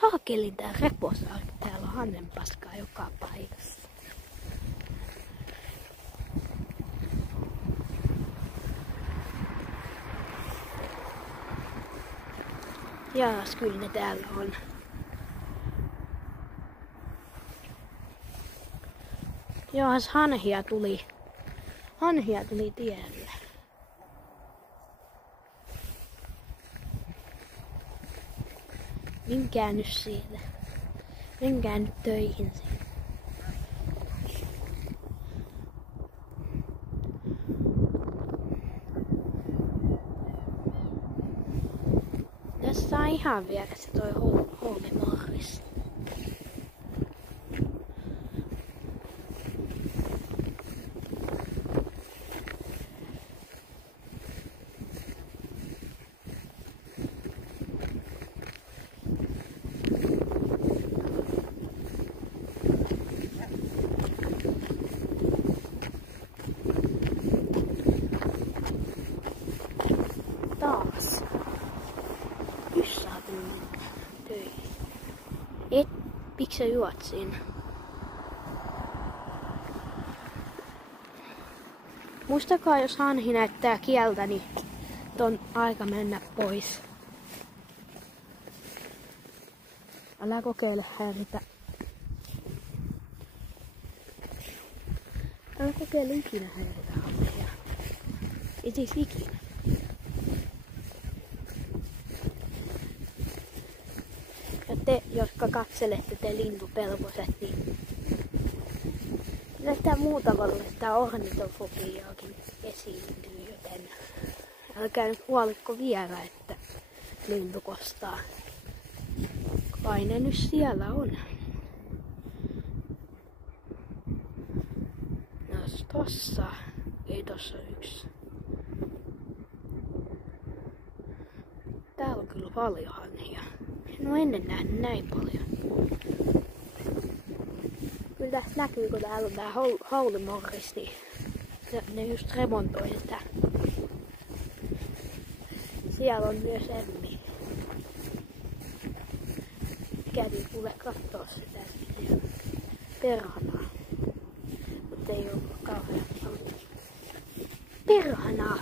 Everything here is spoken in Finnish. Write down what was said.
Saakelin tää Reposaari. Täällä on hannenpaskaa joka paikassa. Jaas, kyllä ne täällä on. Jaas, hanhia tuli tielle. Menkää nyt siitä. Menkää nyt töihin siitä. Tässä on ihan vieressä toi Hoomemorris. Taas. Yssä saa mennä töihin. Miksi sä juot siinä? Muistakaa, jos hanhi näyttää kieltä, niin on aika mennä pois. Älä kokeile häiritä. Älä kokeile ikinä häiritä hanhia. Ei siis ikinä. Ja te, jotka katselette te lintupelkoset, niin näyttää muuta vallista ornitofobiaakin esiintyy, joten älkää nyt huolikko vielä, että lintu kostaa. Kai ne nyt siellä on. Jos tossa, ei tossa yksi. Täällä on kyllä paljon hanhia. En ole ennen nähnyt näin paljon. Kyllä tästä näkyy, kun täällä on tää Hoomemorris, niin ne just remontoi sitä. Siellä on myös Emmi. Kävin kuule kattoo sitä siellä. Perhanaa. Mutta ei ollut kauhean paljon. Perhanaa!